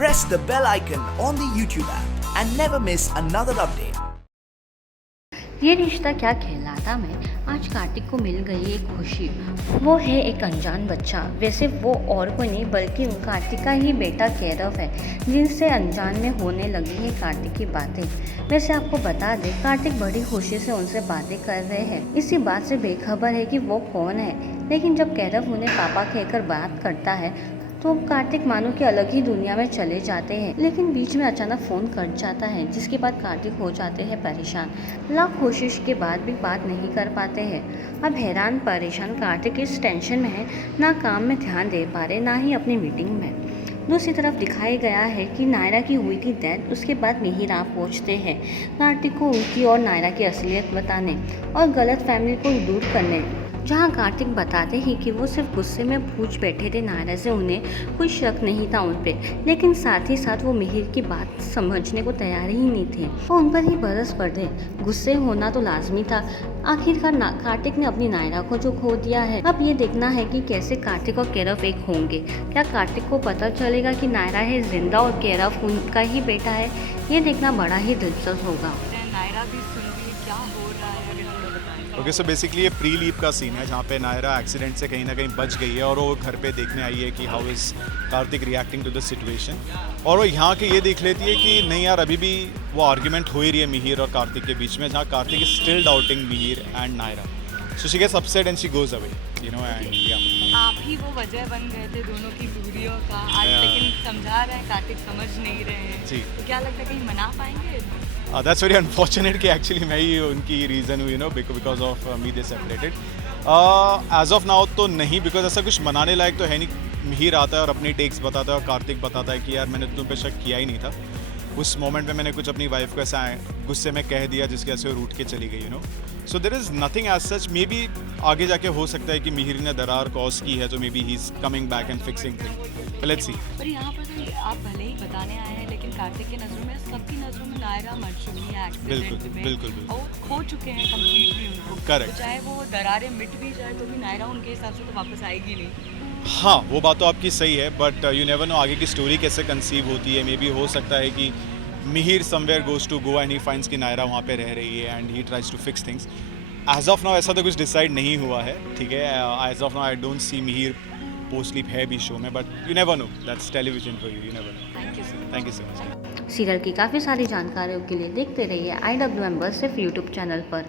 press the bell icon on the YouTube app and never miss another update. ये रिश्ता क्या कहलाता में आज कार्तिक को मिल गई एक खुशी। वो है एक अनजान बच्चा। वैसे वो और कोई नहीं बल्कि कार्तिक का ही बेटा कैरव है, जिनसे अनजान में होने लगी है कार्तिक की बातें। वैसे आपको बता दें, कार्तिक बड़ी खुशी से उनसे बातें कर रहे हैं, इसी बात से बेखबर है कि वो कौन है। लेकिन जब कैरव उन्हें पापा कहकर बात करता है तो कार्तिक मानो कि अलग ही दुनिया में चले जाते हैं। लेकिन बीच में अचानक फ़ोन कट जाता है, जिसके बाद कार्तिक हो जाते हैं परेशान। लाख कोशिश के बाद भी बात नहीं कर पाते हैं। अब हैरान परेशान कार्तिक इस टेंशन में है, ना काम में ध्यान दे पा रहे, ना ही अपनी मीटिंग में। दूसरी तरफ दिखाया गया है कि नायरा की हुई थी डेथ। उसके बाद मिहिर आप पहुँचते हैं कार्तिक को उनकी और नायरा की असलियत बताने और गलत फैमिली को दूर करने। जहां कार्तिक बताते हैं कि वो सिर्फ गुस्से में पूछ बैठे थे नायरा से, उन्हें कोई शक नहीं था उन पे। लेकिन साथ ही साथ वो मिहिर की बात समझने को तैयार ही नहीं थे। वो उन पर ही बरस पड़े। गुस्से होना तो लाजमी था। आखिरकार कार्तिक ने अपनी नायरा को जो खो दिया है। अब ये देखना है कि कैसे कार्तिक और कैरव एक होंगे। क्या कार्तिक को पता चलेगा कि नायरा है जिंदा और कैरव उनका ही बेटा है? ये देखना बड़ा ही दिलचस्प होगा। नायरा भी सुन रही है, क्या हो रहा है, अगर थोड़ा बताएं। ओके, सो बेसिकली ये प्री लीव का सीन है जहाँ पे नायरा एक्सीडेंट से कहीं ना कहीं बच गई है और वो घर पे देखने आई है कि how is Kartik reacting to the situation. और वो यहाँ के ये देख लेती है कि नहीं यार, अभी भी वो आर्ग्यूमेंट हो ही रही है मिहिर और कार्तिक के बीच में, जहाँ Kartik is still doubting Mihir and Naira. So she gets upset and she goes away, you know, and या आप ही वो वजह बन गए थे दोनों की दूरियों का आज, लेकिन समझा रहे हैं कार्तिक समझ नहीं रहे हैं जी। तो क्या लगता है कहीं मना पाएंगे? दैट्स वेरी अनफॉर्चुनेट कि एक्चुअली मैं ही उनकी रीज़न हुई, no, because of me they separated. As of now तो नहीं, बिकॉज ऐसा कुछ मनाने लायक तो है नहीं। मिहिर आता है और अपनी टेक्स बताता है और कार्तिक बताता है कि यार मैंने तुम पे शक किया ही नहीं था। उस मोमेंट में मैंने कुछ अपनी वाइफ को ऐसा गुस्से में कह दिया जिसकी वजह से वो रूठ के चली गई, you know. So there is nothing as such. Maybe आगे जाके हो सकता है कि मिहिर ने दरार कॉज की है, तो may be he is coming back and fixing thing. Let's see. पर यहाँ पर तो आप भले ही बताने आए हैं, लेकिन कार्तिक की नज़रों में, सबकी नज़रों में नायरा मर चुकी है एक्सीडेंट में। बिल्कुल। और खो चुके हैं कम्प्लीटली उनको। Correct. तो चाहे वो दरारें मिट भी जाए तो भी नायरा उनके हिसाब से तो वापस आएगी नहीं। हाँ, वो बात तो आपकी सही है, बट यू नेवर नो आगे की स्टोरी कैसे कंसीव होती है। मे बी हो सकता है कि Mihir somewhere goes to go and he finds कि नायरा वहाँ पे रह रही है and he tries to fix things. As of now ऐसा तो कुछ डिसाइड नहीं हुआ है, ठीक है। As of now I don't see Mihir post leap है भी शो में, but you never know, that's television for you never know. Thank you so much. Serial की काफ़ी सारी जानकारियों के लिए देखते रहिए IWM बस सिर्फ यूट्यूब चैनल पर।